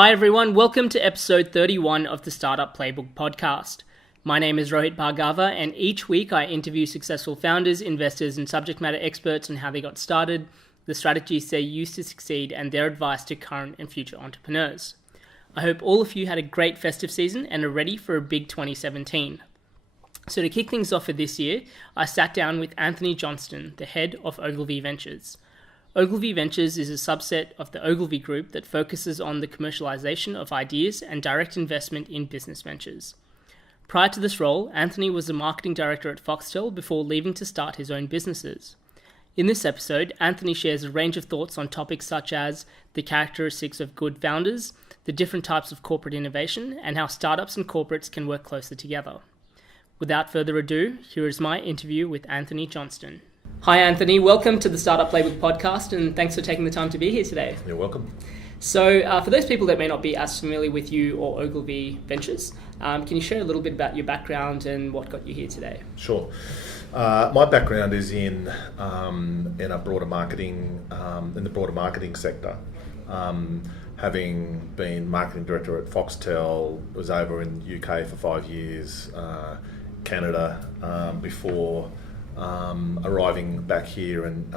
Hi everyone, welcome to episode 31 of the Startup Playbook podcast. My name is Rohit Bhargava, and each week I interview successful founders, investors, and subject matter experts on how they got started, the strategies they used to succeed, and their advice to current and future entrepreneurs. I hope all of you had a great festive season and are ready for a big 2017. So to kick things off for this year, I sat down with Anthony Johnston, the head of Ogilvy Ventures. Ogilvy Ventures is a subset of the Ogilvy Group that focuses on the commercialization of ideas and direct investment in business ventures. Prior to this role, Anthony was the marketing director at Foxtel before leaving to start his own businesses. In this episode, Anthony shares a range of thoughts on topics such as the characteristics of good founders, the different types of corporate innovation, and how startups and corporates can work closer together. Without further ado, here is my interview with Anthony Johnston. Hi Anthony, welcome to the Startup Playbook podcast, and thanks for taking the time to be here today. You're welcome. So for those people that may not be as familiar with you or Ogilvy Ventures, can you share a little bit about your background and what got you here today? Sure. My background is in a broader marketing, in the broader marketing sector. Having been marketing director at Foxtel, was over in the UK for 5 years, Canada before arriving back here and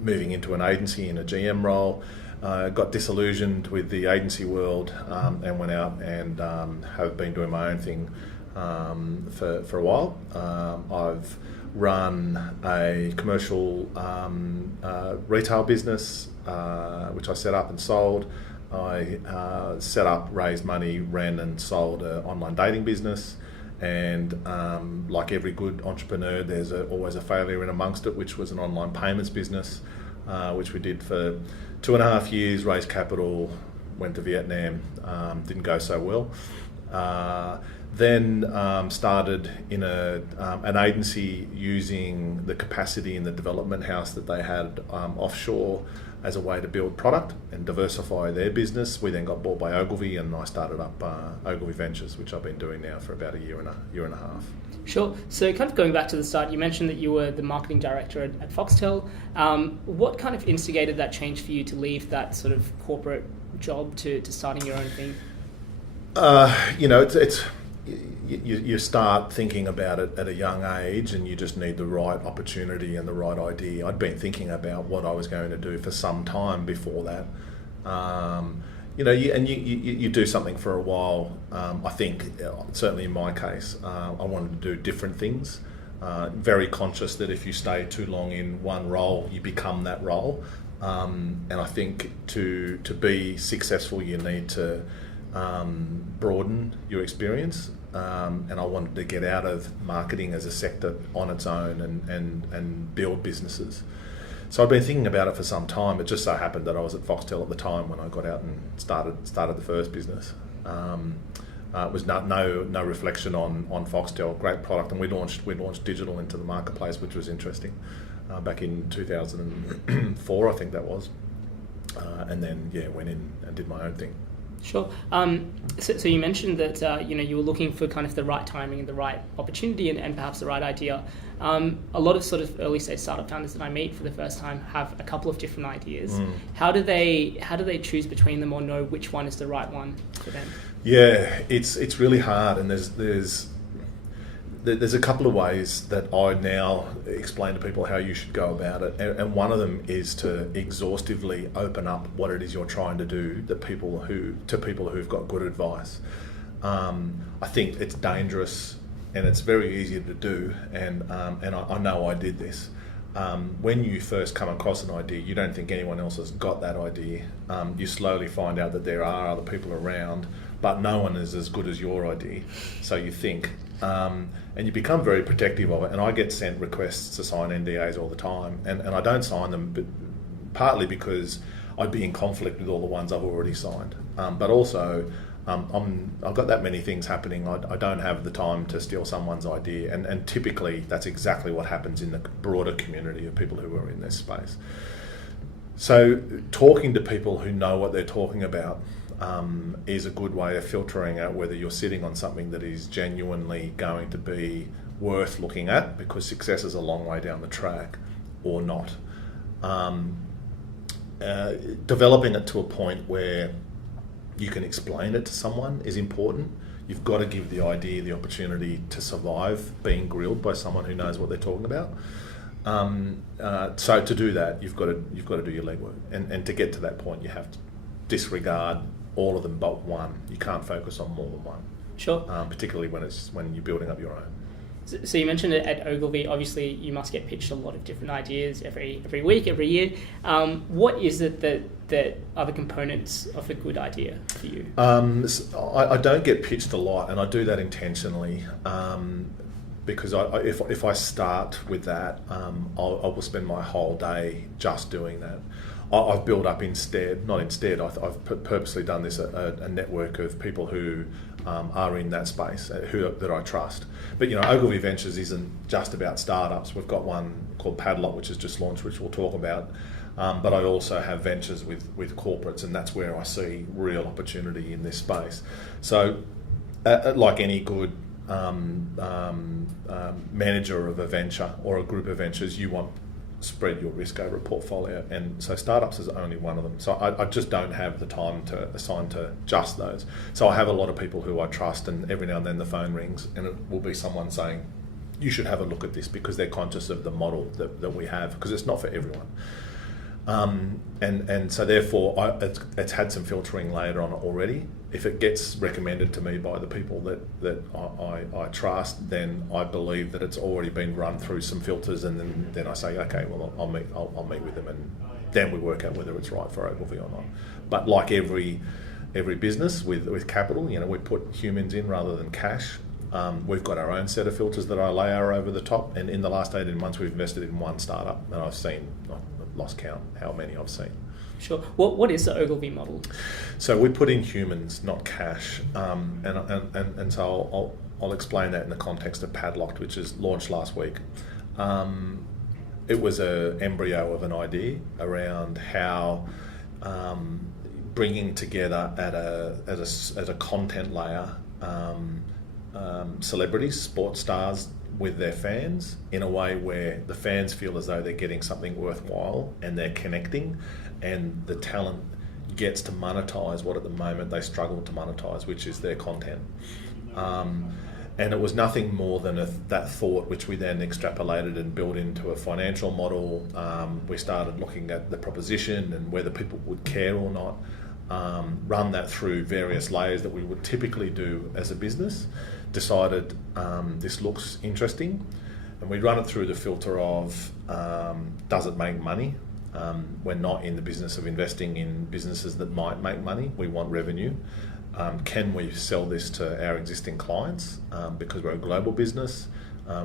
moving into an agency in a GM role. Got disillusioned with the agency world and went out and have been doing my own thing for a while. I've run a commercial retail business which I set up and sold. I set up, raised money, ran and sold an online dating business. And like every good entrepreneur, there's always a failure in amongst it, which was an online payments business, which we did for 2.5 years, raised capital, went to Vietnam, didn't go so well. Then started in an agency using the capacity in the development house that they had offshore as a way to build product and diversify their business. We then got bought by Ogilvy, and I started up Ogilvy Ventures, which I've been doing now for about a year and a half. Sure. So kind of going back to the start, you mentioned that you were the marketing director at Foxtel. What kind of instigated that change for you to leave that sort of corporate job to starting your own thing? You start thinking about it at a young age, and you just need the right opportunity and the right idea. I'd been thinking about what I was going to do for some time before that. You do something for a while. I think, certainly in my case, I wanted to do different things. Very conscious that if you stay too long in one role, you become that role. And I think to be successful, you need to broaden your experience. And I wanted to get out of marketing as a sector on its own and build businesses. So I've been thinking about it for some time. It just so happened that I was at Foxtel at the time when I got out and started the first business. It was no reflection on Foxtel. Great product, and we launched digital into the marketplace, which was interesting. Back in 2004, I think that was. And then went in and did my own thing. Sure. So you mentioned that you were looking for kind of the right timing and the right opportunity and perhaps the right idea. A lot of sort of early stage startup founders that I meet for the first time have a couple of different ideas. How do they choose between them or know which one is the right one for them? Yeah, it's really hard, and there's a couple of ways that I now explain to people how you should go about it, and one of them is to exhaustively open up what it is you're trying to do to people who've got good advice. I think it's dangerous, and it's very easy to do, and I know I did this. When you first come across an idea, you don't think anyone else has got that idea. You slowly find out that there are other people around, but no one is as good as your idea. So you think, and you become very protective of it. And I get sent requests to sign NDAs all the time, and I don't sign them, but partly because I'd be in conflict with all the ones I've already signed. But also, I've got that many things happening. I don't have the time to steal someone's idea, and typically that's exactly what happens in the broader community of people who are in this space. So talking to people who know what they're talking about is a good way of filtering out whether you're sitting on something that is genuinely going to be worth looking at, because success is a long way down the track, or not. Developing it to a point where you can explain it to someone is important. You've got to give the idea the opportunity to survive being grilled by someone who knows what they're talking about. So to do that, you've got to do your legwork, and to get to that point, you have to disregard all of them but one. You can't focus on more than one. Sure. Particularly when you're building up your own. So you mentioned it at Ogilvy. Obviously, you must get pitched a lot of different ideas every week, every year. What is it that are the components of a good idea for you? I don't get pitched a lot, and I do that intentionally because if I start with that, I will spend my whole day just doing that. I've built up I've purposely done this, a network of people who are in that space, that I trust. But Ogilvy Ventures isn't just about startups. We've got one called Padlock, which has just launched, which we'll talk about. But I also have ventures with corporates, and that's where I see real opportunity in this space. So, like any good manager of a venture or a group of ventures, you want spread your risk over a portfolio, and so startups is only one of them. So I just don't have the time to assign to just those. So I have a lot of people who I trust, and every now and then the phone rings and it will be someone saying, you should have a look at this, because they're conscious of the model that we have, because it's not for everyone. And so therefore it's had some filtering later on already. If it gets recommended to me by the people that I trust, then I believe that it's already been run through some filters, and then I say, okay, well, I'll meet with them, and then we work out whether it's right for Ogilvy or not. But like every business with capital, we put humans in rather than cash. We've got our own set of filters that I layer over the top, and in the last 18 months we've invested in one startup, and I've lost count how many I've seen. Sure. What is the Ogilvy model? So we put in humans, not cash, and so I'll explain that in the context of Padlocked, which is launched last week. It was an embryo of an idea around how bringing together at a content layer celebrities, sports stars, with their fans in a way where the fans feel as though they're getting something worthwhile and they're connecting, and the talent gets to monetize what at the moment they struggle to monetize, which is their content. And it was nothing more than that thought, which we then extrapolated and built into a financial model. We started looking at the proposition and whether people would care or not. Run that through various layers that we would typically do as a business. Decided this looks interesting, and we run it through the filter of does it make money? We're not in the business of investing in businesses that might make money. We want revenue. Can we sell this to our existing clients? Because we're a global business.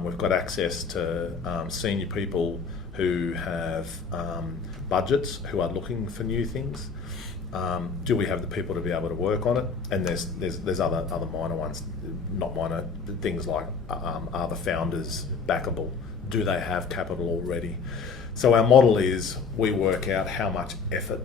We've got access to senior people who have budgets, who are looking for new things. Do we have the people to be able to work on it? And there's other minor ones, not minor things like are the founders backable? Do they have capital already? So our model is we work out how much effort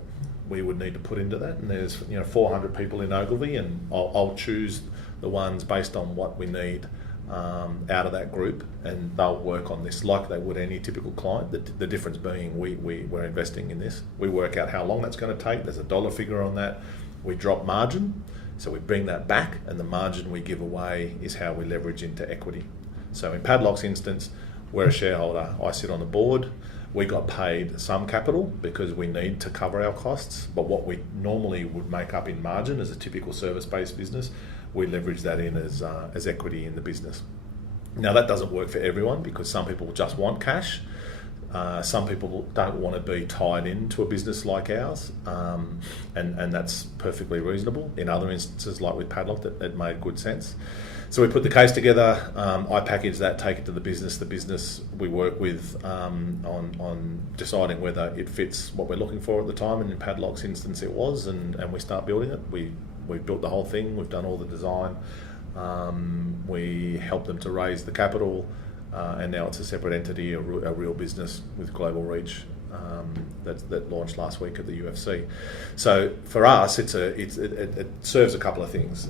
we would need to put into that, and there's 400 people in Ogilvy, and I'll choose the ones based on what we need out of that group, and they'll work on this like they would any typical client. The difference being we're investing in this. We work out how long that's going to take. There's a dollar figure on that. We drop margin, so we bring that back, and the margin we give away is how we leverage into equity. So in Padlock's instance, we're a shareholder. I sit on the board. We got paid some capital because we need to cover our costs, but what we normally would make up in margin as a typical service-based business, we leverage that in as equity in the business. Now that doesn't work for everyone, because some people just want cash. Some people don't want to be tied into a business like ours, and that's perfectly reasonable. In other instances, like with Padlock, it made good sense. So we put the case together, I package that, take it to the business. The business we work with on deciding whether it fits what we're looking for at the time, and in Padlock's instance it was, and we start building it. We've built the whole thing, we've done all the design, we helped them to raise the capital, and now it's a separate entity, a real business with global reach that launched last week at the UFC. So for us, it serves a couple of things.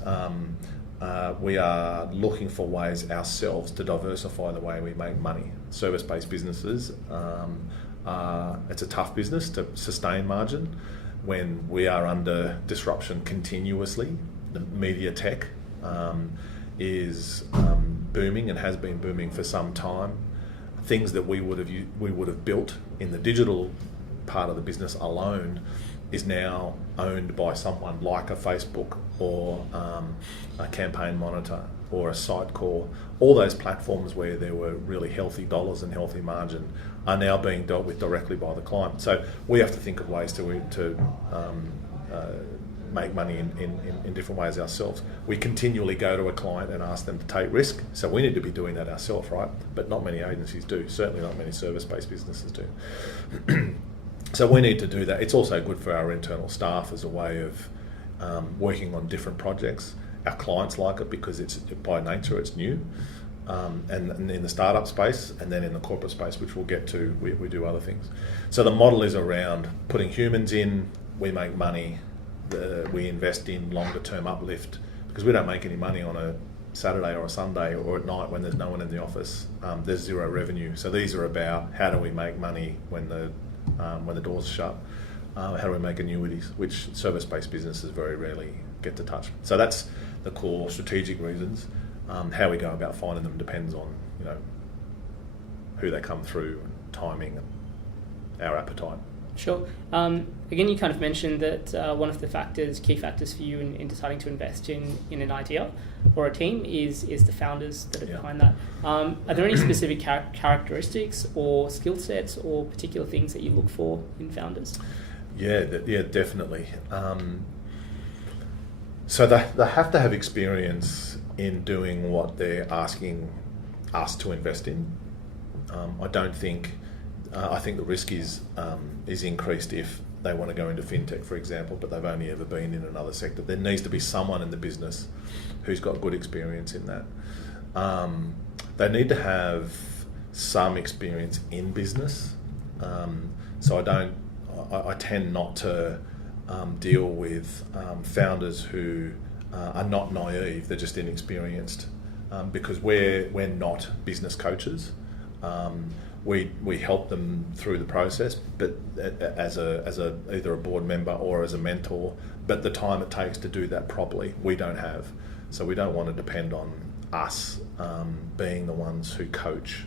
We are looking for ways ourselves to diversify the way we make money. Service-based businesses, it's a tough business to sustain margin, when we are under disruption continuously. The media tech is booming and has been booming for some time. Things that we would have built in the digital part of the business alone is now owned by someone like a Facebook or a Campaign Monitor or a Sitecore. All those platforms where there were really healthy dollars and healthy margin are now being dealt with directly by the client. So we have to think of ways to make money in different ways ourselves. We continually go to a client and ask them to take risk, so we need to be doing that ourselves, right? But not many agencies do, certainly not many service-based businesses do. So we need to do that. It's also good for our internal staff as a way of working on different projects. Our clients like it because it's by nature it's new, and in the startup space, and then in the corporate space, which we'll get to, we do other things. So the model is around putting humans in, we make money, we invest in longer term uplift, because we don't make any money on a Saturday or a Sunday or at night when there's no one in the office. There's zero revenue. So these are about how do we make money when the doors are shut. How do we make annuities, which service-based businesses very rarely get to touch. So that's the core strategic reasons. How we go about finding them depends on who they come through, timing, and our appetite. Sure. Again, you kind of mentioned that one of the key factors for you in deciding to invest in an idea or a team is the founders that are behind that. Are there any specific characteristics or skill sets or particular things that you look for in founders? Yeah, definitely. So they have to have experience in doing what they're asking us to invest in. I think the risk is increased if they want to go into fintech, for example, but they've only ever been in another sector. There needs to be someone in the business who's got good experience in that. They need to have some experience in business. So I tend not to deal with founders who are not naive, they're just inexperienced, because we're not business coaches. We help them through the process, but as either a board member or as a mentor. But the time it takes to do that properly, we don't have. So we don't want to depend on us being the ones who coach,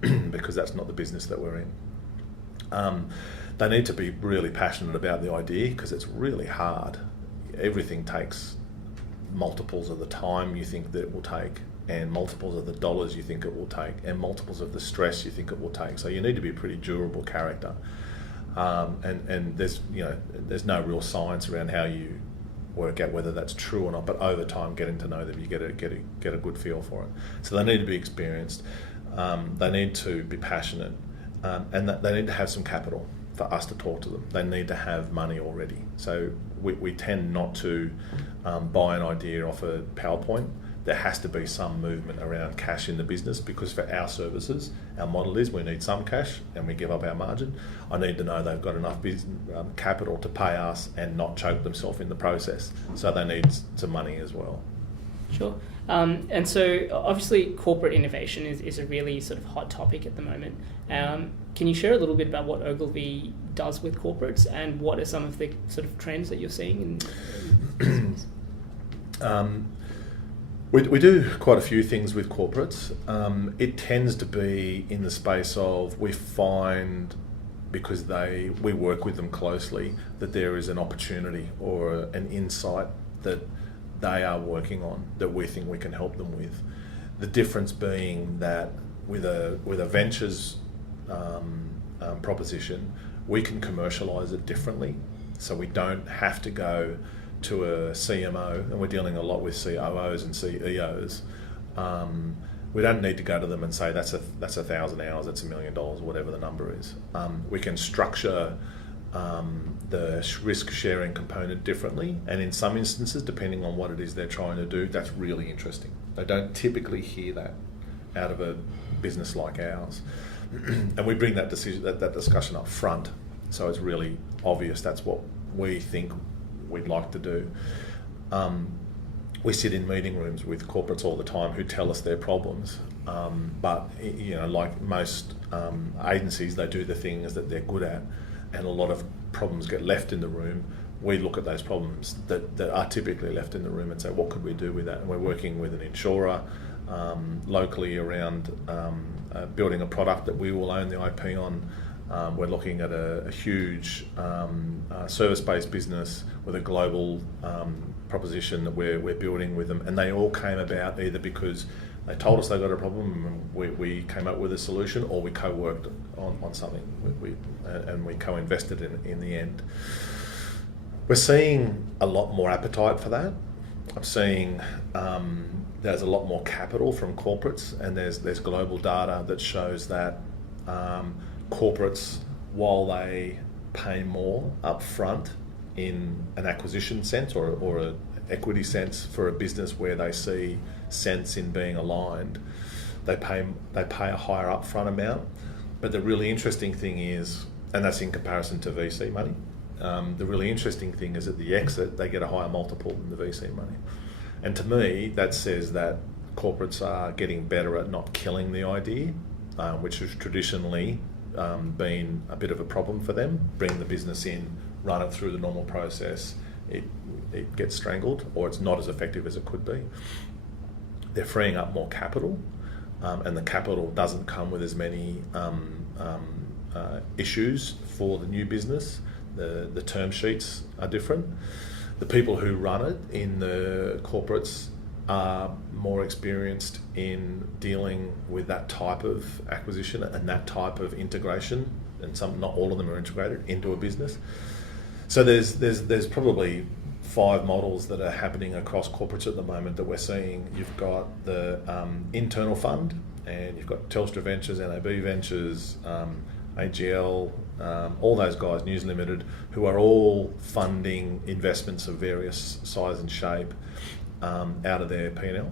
because that's not the business that we're in. They need to be really passionate about the idea, because it's really hard. Everything takes multiples of the time you think that it will take, and multiples of the dollars you think it will take, and multiples of the stress you think it will take. So you need to be a pretty durable character, and there's no real science around how you work out whether that's true or not. But over time, getting to know them, you get a good feel for it. So they need to be experienced. They need to be passionate, and they need to have some capital for us to talk to them. They need to have money already. So we tend not to buy an idea off a PowerPoint. There has to be some movement around cash in the business, because for our services, our model is we need some cash and we give up our margin. I need to know they've got enough capital to pay us and not choke themselves in the process. So they need some money as well. Sure. And so obviously corporate innovation is a really sort of hot topic at the moment. Can you share a little bit about what Ogilvy does with corporates, and what are some of the sort of trends that you're seeing in We do quite a few things with corporates. It tends to be in the space of, we find, because we work with them closely, that there is an opportunity or an insight that they are working on that we think we can help them with. The difference being that with a ventures proposition, we can commercialise it differently, so we don't have to go to a CMO, and we're dealing a lot with COOs and CEOs. We don't need to go to them and say that's 1,000 hours, that's $1 million, whatever the number is. We can structure the risk sharing component differently, and in some instances, depending on what it is they're trying to do, that's really interesting. They don't typically hear that out of a business like ours, and we bring that discussion up front, so it's really obvious that's what we think we'd like to do. We sit in meeting rooms with corporates all the time who tell us their problems, but like most agencies, they do the things that they're good at. and a lot of problems get left in the room, we look at those problems that are typically left in the room and say, what could we do with that? And we're working with an insurer locally around building a product that we will own the IP on. We're looking at a huge service-based business with a global proposition that we're building with them, and they all came about either because they told us they got a problem and we came up with a solution, or we co-worked on something and we co-invested in the end. We're seeing a lot more appetite for that. I'm seeing there's a lot more capital from corporates, and there's global data that shows that corporates, while they pay more up front in an acquisition sense or an equity sense for a business where they see sense in being aligned, they pay a higher upfront amount. But the really interesting thing is, and that's in comparison to VC money, the really interesting thing is at the exit they get a higher multiple than the VC money. And to me, that says that corporates are getting better at not killing the idea, which has traditionally been a bit of a problem for them. Bring the business in, run it through the normal process, it gets strangled, or it's not as effective as it could be. They're freeing up more capital, and the capital doesn't come with as many issues for the new business. The term sheets are different. The people who run it in the corporates are more experienced in dealing with that type of acquisition and that type of integration, and not all of them are integrated into a business. So there's probably 5 models that are happening across corporates at the moment that we're seeing. You've got the internal fund, and you've got Telstra Ventures, NAB Ventures, AGL, all those guys, News Limited, who are all funding investments of various size and shape out of their P&L.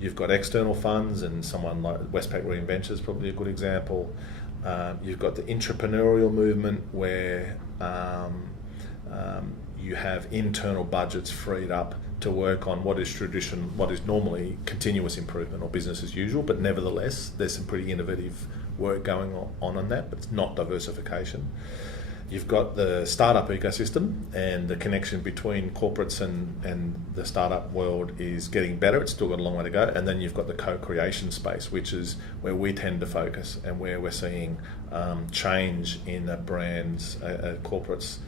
You've got external funds, and someone like Westpac Reinventures is probably a good example. You've got the entrepreneurial movement where you have internal budgets freed up to work on what is normally continuous improvement or business as usual, but nevertheless there's some pretty innovative work going on that, but it's not diversification. You've got the startup ecosystem, and the connection between corporates and the startup world is getting better. It's still got a long way to go. And then you've got the co-creation space, which is where we tend to focus and where we're seeing change in a brand's, corporates'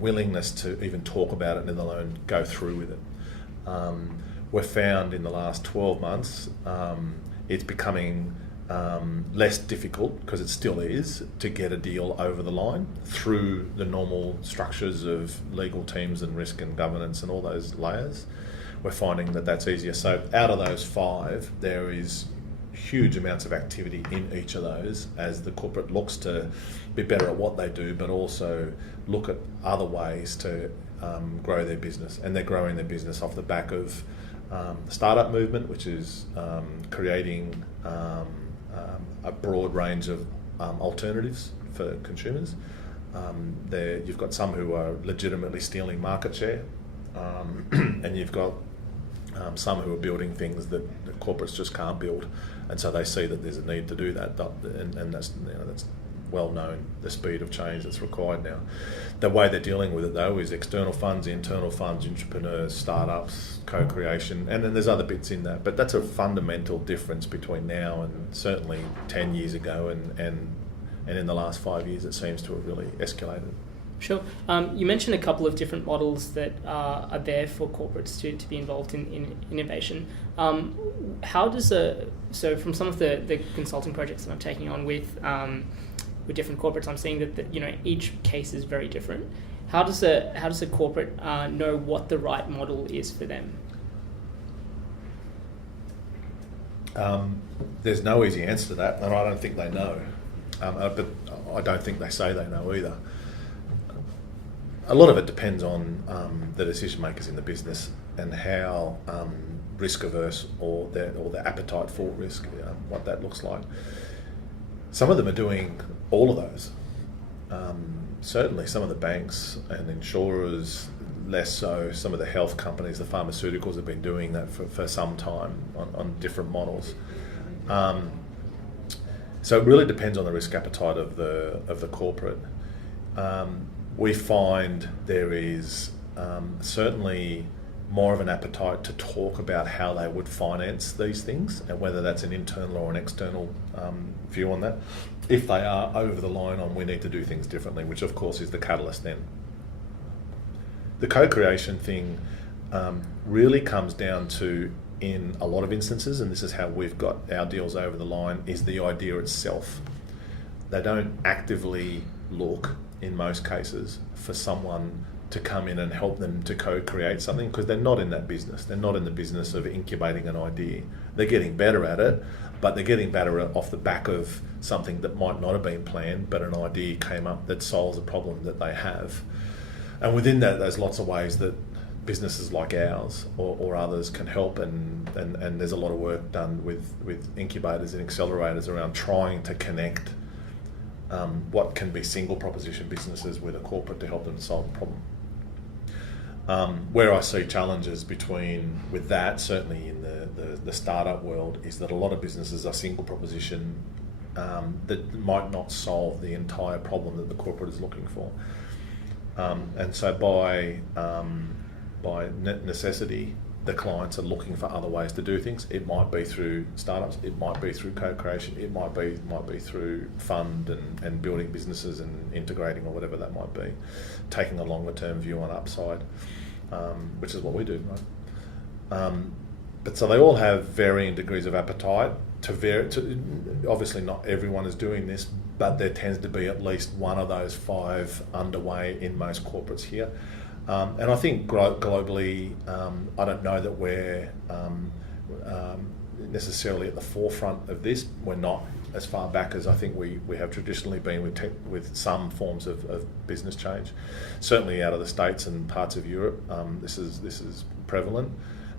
willingness to even talk about it, let alone go through with it. We've found in the last 12 months it's becoming less difficult, because it still is, to get a deal over the line through the normal structures of legal teams and risk and governance and all those layers. We're finding that that's easier. So out of those 5, there is huge amounts of activity in each of those as the corporate looks to be better at what they do, but also look at other ways to grow their business. And they're growing their business off the back of the startup movement, which is creating a broad range of alternatives for consumers. You've got some who are legitimately stealing market share, and you've got some who are building things that corporates just can't build, and so they see that there's a need to do that, and that's well known, the speed of change that's required now. The way they're dealing with it though is external funds, internal funds, entrepreneurs, startups, co-creation, and then there's other bits in that. But that's a fundamental difference between now and certainly 10 years ago, and in the last 5 years it seems to have really escalated. Sure. You mentioned a couple of different models that are there for corporates to be involved in innovation. How does so from some of the consulting projects that I'm taking on with different corporates, I'm seeing that each case is very different. How does a corporate know what the right model is for them? There's no easy answer to that, and I don't think they know. But I don't think they say they know either. A lot of it depends on the decision makers in the business and how risk averse or their appetite for risk, what that looks like. Some of them are doing all of those. Certainly some of the banks and insurers, less so. Some of the health companies, the pharmaceuticals, have been doing that for some time on different models. So it really depends on the risk appetite of the corporate. We find there is certainly more of an appetite to talk about how they would finance these things, and whether that's an internal or an external view on that. If they are over the line on we need to do things differently, which of course is the catalyst then. The co-creation thing really comes down to, in a lot of instances, and this is how we've got our deals over the line, is the idea itself. They don't actively look, in most cases, for someone to come in and help them to co-create something, because they're not in that business. They're not in the business of incubating an idea. They're getting better at it, but they're getting better off the back of something that might not have been planned, but an idea came up that solves a problem that they have. And within that, there's lots of ways that businesses like ours or others can help, and there's a lot of work done with incubators and accelerators around trying to connect what can be single proposition businesses with a corporate to help them solve a problem. Where I see challenges with that, certainly in the startup world, is that a lot of businesses are single proposition that might not solve the entire problem that the corporate is looking for. And so by necessity, the clients are looking for other ways to do things. It might be through startups, it might be through co-creation, it might be through fund and building businesses and integrating, or whatever that might be, taking a longer term view on upside, which is what we do, right? But so they all have varying degrees of appetite. Obviously not everyone is doing this, but there tends to be at least one of those 5 underway in most corporates here. And I think globally, I don't know that we're necessarily at the forefront of this. We're not as far back as I think we have traditionally been with some forms of business change. Certainly out of the States and parts of Europe, this is prevalent.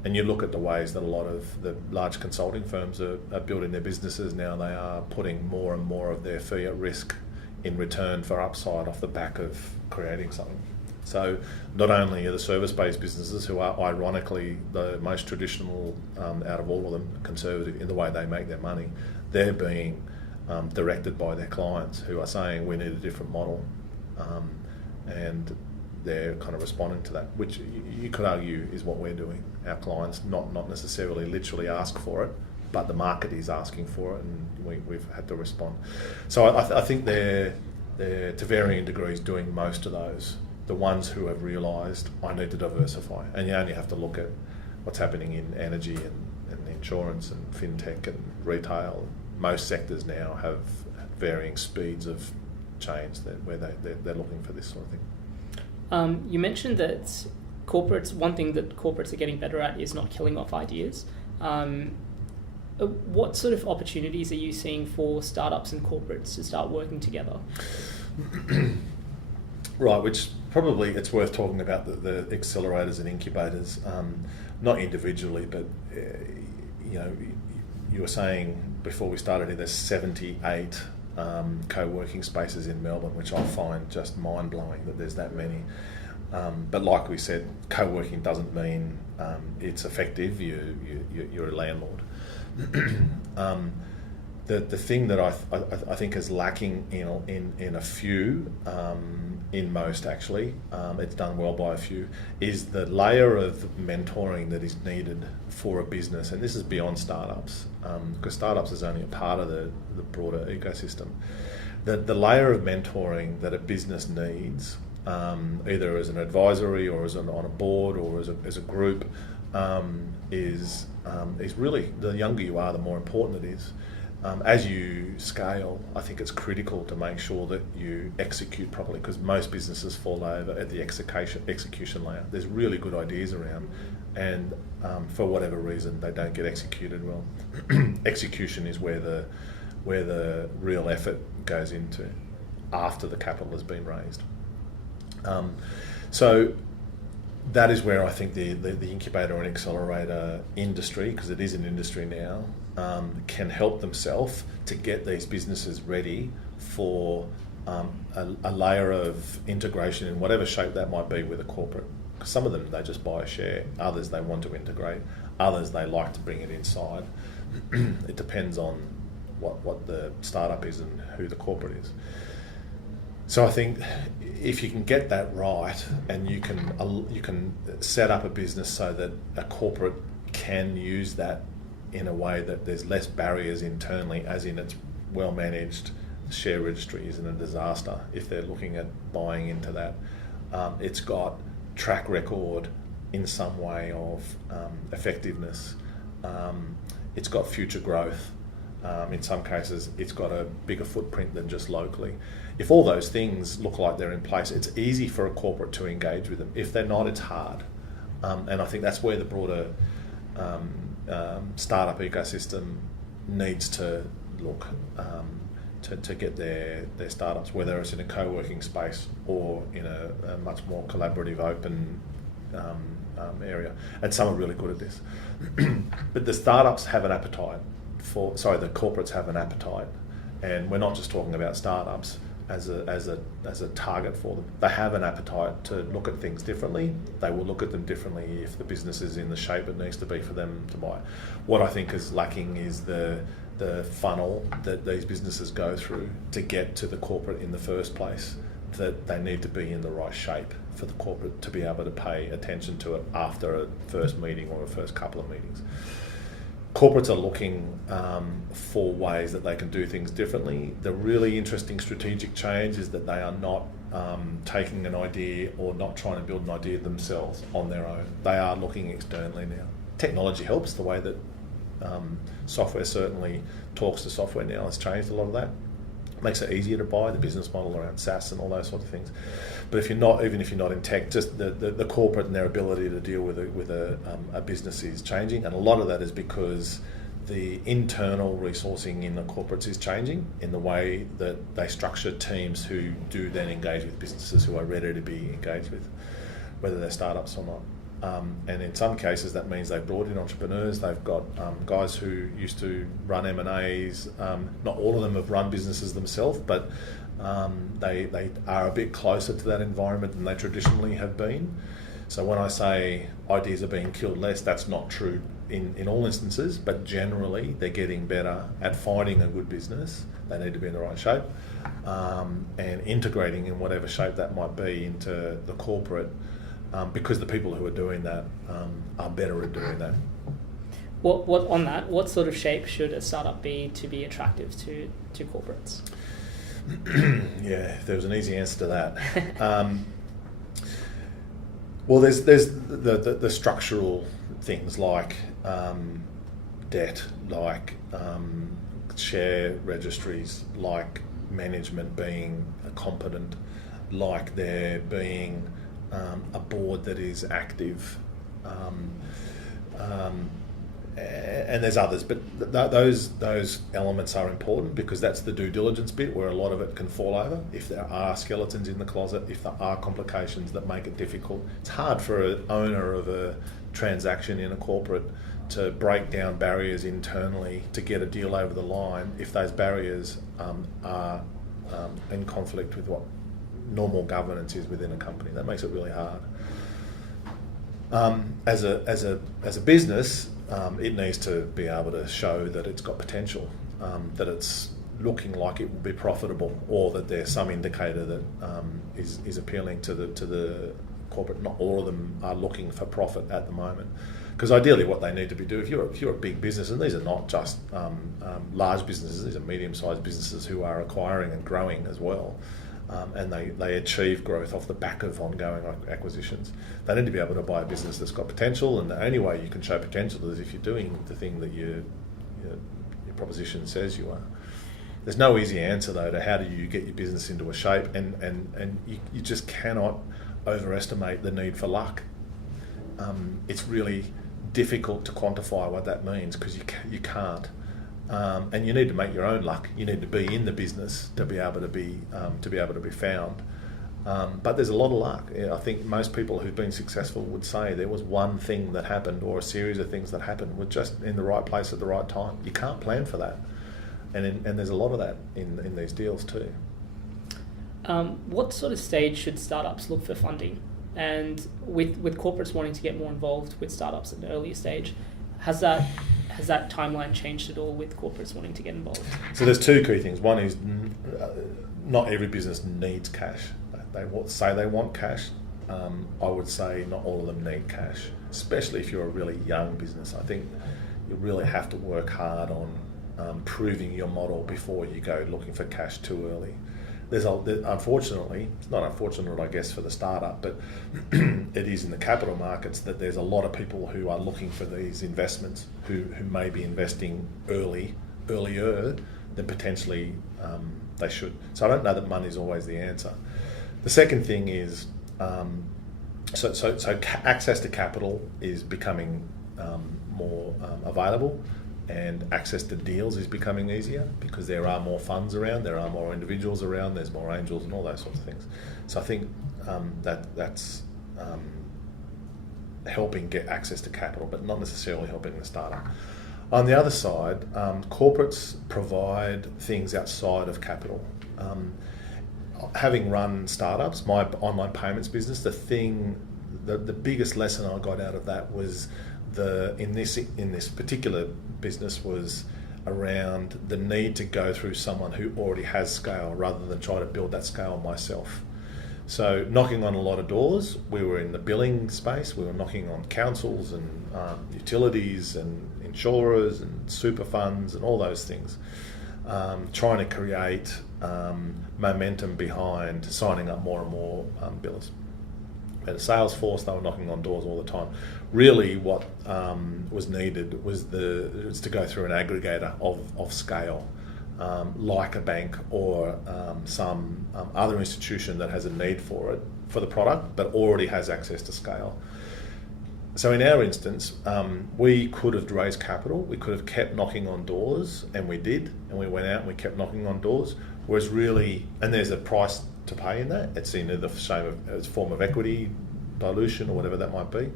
And you look at the ways that a lot of the large consulting firms are building their businesses now. They are putting more and more of their fee at risk in return for upside off the back of creating something. So not only are the service-based businesses, who are ironically the most traditional out of all of them, conservative in the way they make their money, they're being directed by their clients who are saying we need a different model, and they're kind of responding to that, which you could argue is what we're doing. Our clients not necessarily literally ask for it, but the market is asking for it, and we've had to respond. So I think they're to varying degrees doing most of those. The ones who have realised I need to diversify, and you only have to look at what's happening in energy and insurance and fintech and retail. Most sectors now have varying speeds of change where they're looking for this sort of thing. You mentioned that one thing that corporates are getting better at is not killing off ideas. What sort of opportunities are you seeing for startups and corporates to start working together? Right, which probably it's worth talking about the accelerators and incubators, not individually, but you were saying before we started here, there's 78 co-working spaces in Melbourne, which I find just mind-blowing that there's that many. But like we said, co-working doesn't mean it's effective. You're a landlord. The thing that I think is lacking in a few, in most actually, it's done well by a few, is the layer of mentoring that is needed for a business, and this is beyond startups, because startups is only a part of the broader ecosystem. The layer of mentoring that a business needs, either as an advisory or on a board or as a group, is really, the younger you are, the more important it is. As you scale, I think it's critical to make sure that you execute properly, because most businesses fall over at the execution layer. There's really good ideas around, and for whatever reason, they don't get executed well. Execution is where the real effort goes into after the capital has been raised. So that is where I think the incubator and accelerator industry, because it is an industry now, can help themselves to get these businesses ready for a layer of integration in whatever shape that might be with a corporate. Because some of them, they just buy a share. Others, they want to integrate. Others, they like to bring it inside. It depends on what the startup is and who the corporate is. So I think if you can get that right, and you can set up a business so that a corporate can use that in a way that there's less barriers internally, as in it's well managed, the share registry isn't a disaster if they're looking at buying into that. It's got track record in some way of effectiveness. It's got future growth. In some cases, it's got a bigger footprint than just locally. If all those things look like they're in place, it's easy for a corporate to engage with them. If they're not, it's hard. And I think that's where the broader startup ecosystem needs to look to get their startups, whether it's in a co-working space or in a much more collaborative, open area. And some are really good at this. But the startups have an appetite the corporates have an appetite, and we're not just talking about startups as a target for them. They have an appetite to look at things differently. They will look at them differently if the business is in the shape it needs to be for them to buy. What I think is lacking is the funnel that these businesses go through to get to the corporate in the first place, that they need to be in the right shape for the corporate to be able to pay attention to it after a first meeting or a first couple of meetings. Corporates are looking for ways that they can do things differently. The really interesting strategic change is that they are not taking an idea or not trying to build an idea themselves on their own. They are looking externally now. Technology helps. The way that software certainly talks to software now has changed a lot of that. Makes it easier to buy, the business model around SaaS and all those sorts of things. But if you're not in tech, just the corporate and their ability to deal with a business is changing, and a lot of that is because the internal resourcing in the corporates is changing in the way that they structure teams who do then engage with businesses who are ready to be engaged with, whether they're startups or not. And in some cases that means they've brought in entrepreneurs. They've got guys who used to run M&As. Not all of them have run businesses themselves, but they are a bit closer to that environment than they traditionally have been. So when I say ideas are being killed less, that's not true in all instances, but generally they're getting better at finding a good business. They need to be in the right shape, and integrating in whatever shape that might be into the corporate, because the people who are doing that are better at doing that. What sort of shape should a startup be to be attractive to corporates? Yeah, if there was an easy answer to that. Well, there's the structural things like debt, like share registries, like management being competent, like there being a board that is active, and there's others, but those elements are important because that's the due diligence bit where a lot of it can fall over. If there are skeletons in the closet, if there are complications that make it difficult, it's hard for an owner of a transaction in a corporate to break down barriers internally to get a deal over the line if those barriers are in conflict with what normal governance is within a company. That makes it really hard. As a business, it needs to be able to show that it's got potential, that it's looking like it will be profitable, or that there's some indicator that is appealing to the corporate. Not all of them are looking for profit at the moment, because ideally what they need to be doing, if you're a big business, and these are not just large businesses, these are medium-sized businesses who are acquiring and growing as well. And they achieve growth off the back of ongoing acquisitions. They need to be able to buy a business that's got potential, and the only way you can show potential is if you're doing the thing that your proposition says you are. There's no easy answer though to how do you get your business into a shape, and you just cannot overestimate the need for luck. It's really difficult to quantify what that means because you can't. And you need to make your own luck. You need to be in the business to be able to be found. But there's a lot of luck. I think most people who've been successful would say there was one thing that happened, or a series of things that happened, were just in the right place at the right time. You can't plan for that, and there's a lot of that in these deals too. What sort of stage should startups look for funding? And with corporates wanting to get more involved with startups at an earlier stage, has has that timeline changed at all with corporates wanting to get involved? So there's two key things. One is not every business needs cash. They say they want cash. I would say not all of them need cash, especially if you're a really young business. I think you really have to work hard on proving your model before you go looking for cash too early. Unfortunately, it's not unfortunate, I guess, for the startup, but it is in the capital markets that there's a lot of people who are looking for these investments who may be investing earlier than potentially they should. So I don't know that money is always the answer. The second thing is, access to capital is becoming more available, and access to deals is becoming easier because there are more funds around, there are more individuals around, there's more angels and all those sorts of things. So I think that's helping get access to capital, but not necessarily helping the startup. On the other side, corporates provide things outside of capital. Having run startups, my online payments business, the biggest lesson I got out of that was in this particular business was around the need to go through someone who already has scale rather than try to build that scale myself. So knocking on a lot of doors, we were in the billing space, we were knocking on councils and utilities and insurers and super funds and all those things, trying to create momentum behind signing up more and more billers. At Salesforce, they were knocking on doors all the time. Really what was needed was to go through an aggregator of scale, like a bank or some other institution that has a need for the product, but already has access to scale. So in our instance, we could have raised capital, we could have kept knocking on doors, and we did, and we went out and we kept knocking on doors, whereas really, and there's a price to pay in that, it's in the form of equity, dilution, or whatever that might be.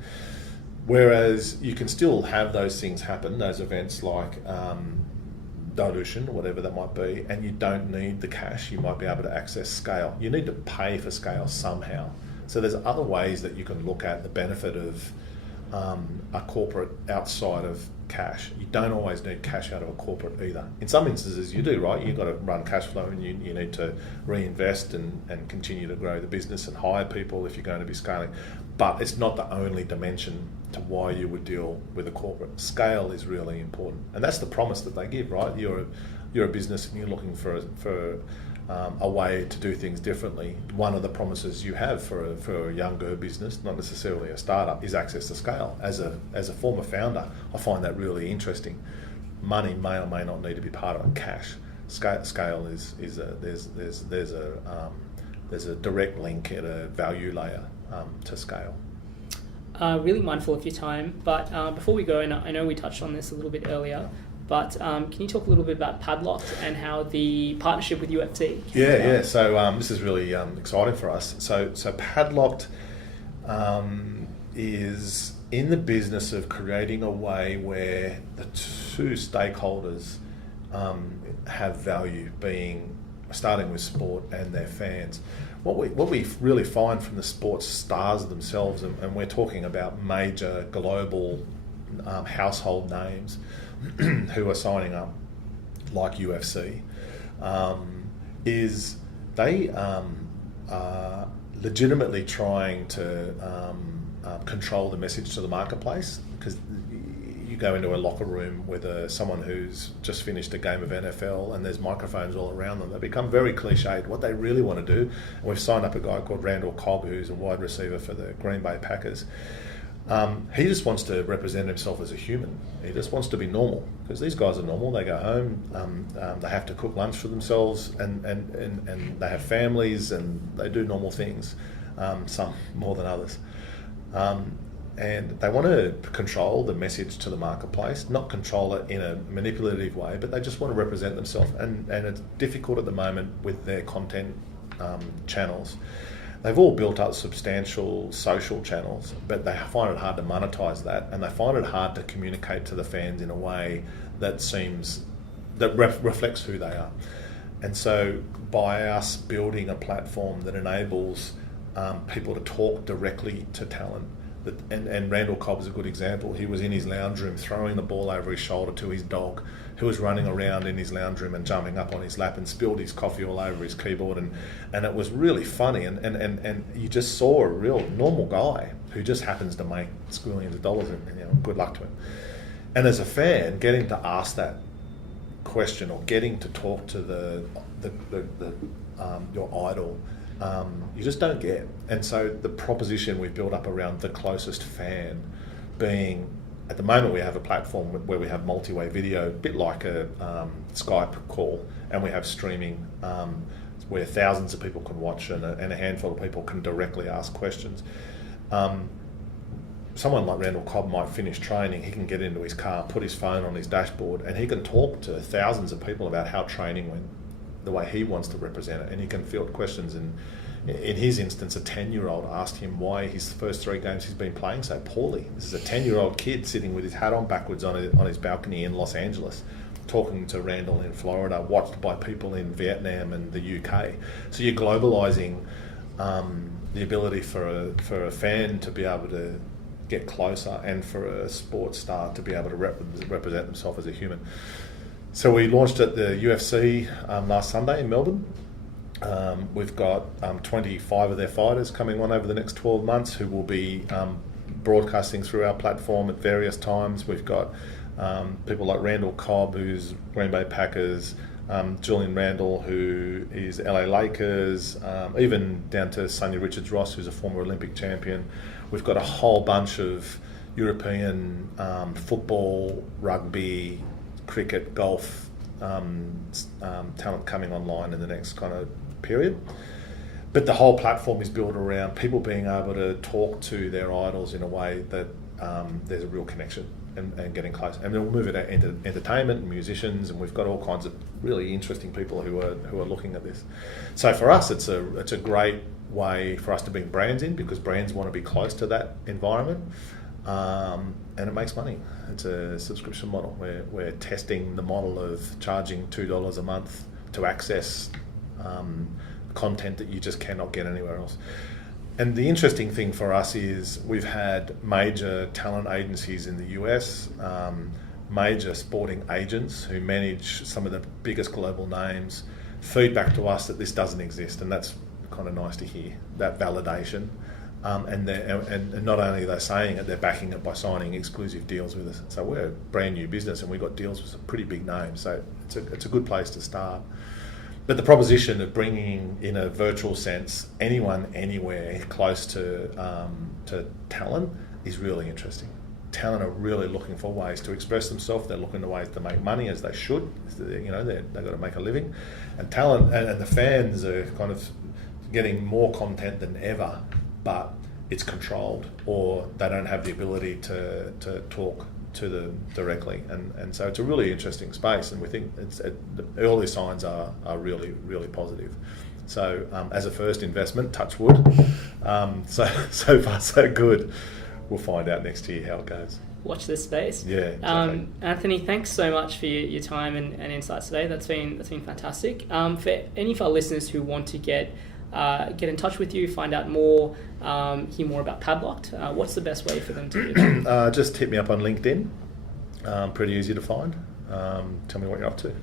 Whereas you can still have those things happen, those events like dilution, or whatever that might be, and you don't need the cash, you might be able to access scale. You need to pay for scale somehow. So there's other ways that you can look at the benefit of a corporate outside of cash. You don't always need cash out of a corporate either. In some instances you do, right? You've got to run cash flow and you need to reinvest and continue to grow the business and hire people if you're going to be scaling. But it's not the only dimension to why you would deal with a corporate. Scale is really important. And that's the promise that they give, right? You're a business and you're looking for a way to do things differently. One of the promises you have for a younger business, not necessarily a startup, is access to scale. As a former founder, I find that really interesting. Money may or may not need to be part of it. Cash, scale is there's a direct link at a value layer to scale. Really mindful of your time, but before we go, and I know we touched on this a little bit earlier, but can you talk a little bit about Padlocked and how the partnership with UFC came about? Yeah. So this is really exciting for us. So Padlocked is in the business of creating a way where the two stakeholders have value, starting with sport and their fans. What we really find from the sports stars themselves, and we're talking about major global household names who are signing up, like UFC, is they are legitimately trying to control the message to the marketplace, because you go into a locker room with someone who's just finished a game of NFL and there's microphones all around them. They become very cliched. What they really want to do, and we've signed up a guy called Randall Cobb, who's a wide receiver for the Green Bay Packers. He just wants to represent himself as a human. He just wants to be normal, because these guys are normal. They go home, they have to cook lunch for themselves, and they have families, and they do normal things, some more than others. And they want to control the message to the marketplace, not control it in a manipulative way, but they just want to represent themselves. And it's difficult at the moment with their content channels. They've all built up substantial social channels, but they find it hard to monetize that, and they find it hard to communicate to the fans in a way that reflects who they are. And so by us building a platform that enables people to talk directly to talent, And Randall Cobb is a good example. He was in his lounge room throwing the ball over his shoulder to his dog, who was running around in his lounge room and jumping up on his lap and spilled his coffee all over his keyboard. And it was really funny. And you just saw a real normal guy who just happens to make squillions of dollars, and good luck to him. And as a fan, getting to ask that question or getting to talk to your idol, you just don't get. And so the proposition we've built up around the closest fan being, at the moment we have a platform where we have multi-way video, a bit like a Skype call, and we have streaming where thousands of people can watch and a handful of people can directly ask questions. Someone like Randall Cobb might finish training, he can get into his car, put his phone on his dashboard, and he can talk to thousands of people about how training went, the way he wants to represent it, and he can field questions. And in his instance, a 10-year-old asked him why his first 3 games he's been playing so poorly. This is a 10-year-old kid sitting with his hat on backwards on his balcony in Los Angeles, talking to Randall in Florida, watched by people in Vietnam and the UK. So you're globalising the ability for a fan to be able to get closer, and for a sports star to be able to represent himself as a human. So we launched at the UFC last Sunday in Melbourne. We've got 25 of their fighters coming on over the next 12 months who will be broadcasting through our platform at various times. We've got people like Randall Cobb, who's Green Bay Packers, Julian Randall, who is LA Lakers, even down to Sonia Richards-Ross, who's a former Olympic champion. We've got a whole bunch of European football, rugby, cricket, golf talent coming online in the next kind of period. But the whole platform is built around people being able to talk to their idols in a way that there's a real connection and getting close. And then we'll move it into entertainment and musicians, and we've got all kinds of really interesting people who are looking at this. So for us, it's a great way for us to bring brands in, because brands want to be close to that environment, and it makes money. It's a subscription model. We're testing the model of charging $2 a month to access content that you just cannot get anywhere else. And the interesting thing for us is we've had major talent agencies in the US, major sporting agents who manage some of the biggest global names, feedback to us that this doesn't exist, and that's kind of nice to hear, that validation. And not only are they saying it, they're backing it by signing exclusive deals with us. So we're a brand new business, and we've got deals with some pretty big names. So it's a good place to start. But the proposition of bringing, in a virtual sense, anyone, anywhere close to talent is really interesting. Talent are really looking for ways to express themselves. They're looking for ways to make money, as they should. They've got to make a living. And talent and the fans are kind of getting more content than ever, but it's controlled, or they don't have the ability to talk to them directly, and so it's a really interesting space, and we think the early signs are really, really positive. So as a first investment, touch wood, so far so good. We'll find out next year how it goes. Watch this space. Yeah. Exactly. Anthony, thanks so much for your time and insights today. That's been fantastic. For any of our listeners who want to get in touch with you, find out more, hear more about Padlocked, what's the best way for them to do that? Just hit me up on LinkedIn. Pretty easy to find. Tell me what you're up to.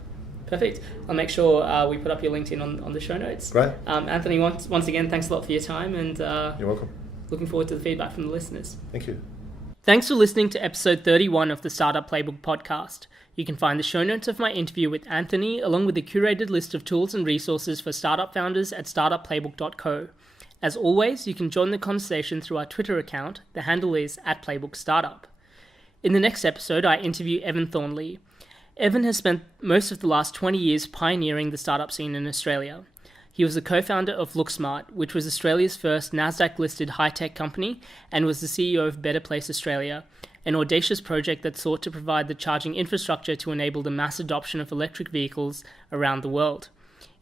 Perfect. I'll make sure we put up your LinkedIn on the show notes. Great. Anthony, once again, thanks a lot for your time, and you're welcome. Looking forward to the feedback from the listeners. Thank you. Thanks for listening to episode 31 of the Startup Playbook podcast. You can find the show notes of my interview with Anthony, along with a curated list of tools and resources for startup founders at startupplaybook.co. As always, you can join the conversation through our Twitter account. The handle is @PlaybookStartup. In the next episode, I interview Evan Thornley. Evan has spent most of the last 20 years pioneering the startup scene in Australia. He was the co-founder of LookSmart, which was Australia's first NASDAQ-listed high-tech company, and was the CEO of Better Place Australia, an audacious project that sought to provide the charging infrastructure to enable the mass adoption of electric vehicles around the world.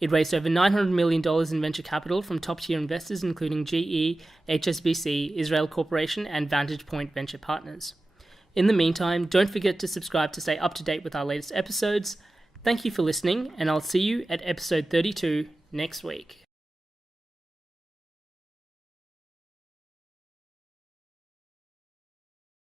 It raised over $900 million in venture capital from top-tier investors including GE, HSBC, Israel Corporation, and Vantage Point Venture Partners. In the meantime, don't forget to subscribe to stay up to date with our latest episodes. Thank you for listening, and I'll see you at episode 32 next week.